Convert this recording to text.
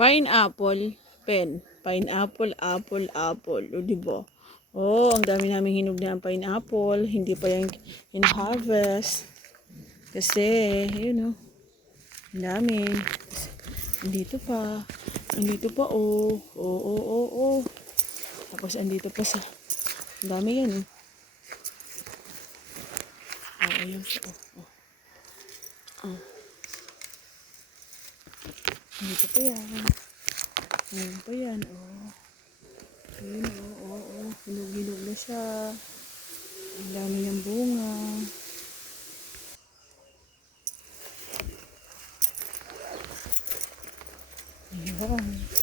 Pineapple, pen. Pineapple, apple, apple. O, diba? Oh, ang dami namin hinog na ang pineapple. Hindi pa yung in-harvest. Kasi, yun o. Ang dami. Andito pa. Andito pa, oh. Oh, oh, oh, oh. Tapos, andito pa sa... Ang dami yan, oh. Oh, ayun siya, oh. Oh. Andito pa yan. Ayun pa yan, oh. Ayun, oh, oh, oh. Hinog-hinog na siya. Ang dami ng bunga. Ayan.